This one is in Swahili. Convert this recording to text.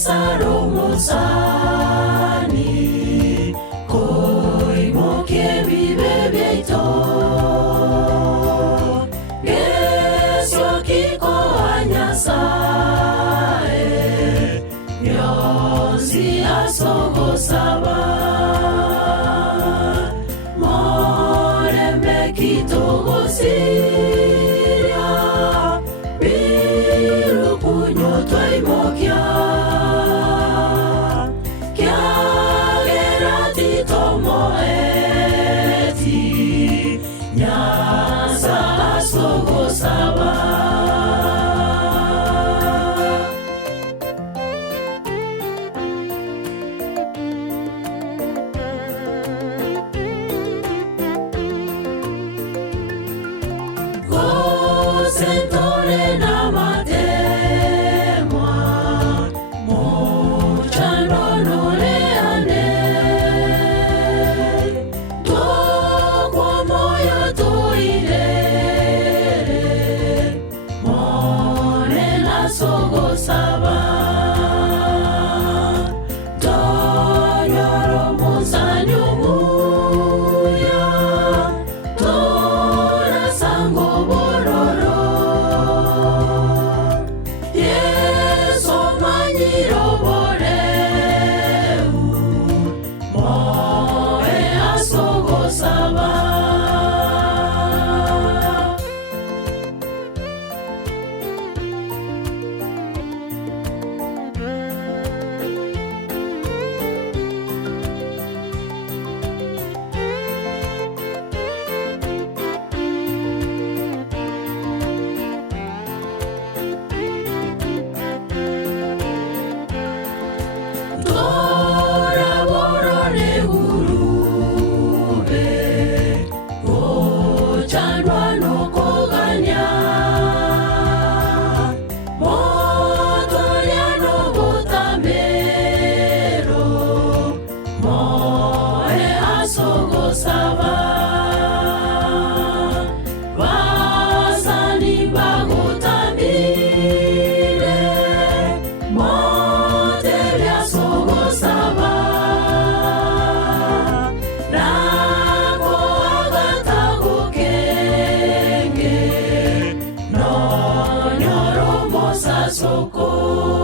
sarumosani koi moke vive vieito gesio kiko anyasae yosi asogo saba morembe kitogo siria biru kunyo twai mokia Sentore na matemwa mochano no leane to kwa moyo to ilere more la sogo saba to yoro monsanyo muya to la sango Soko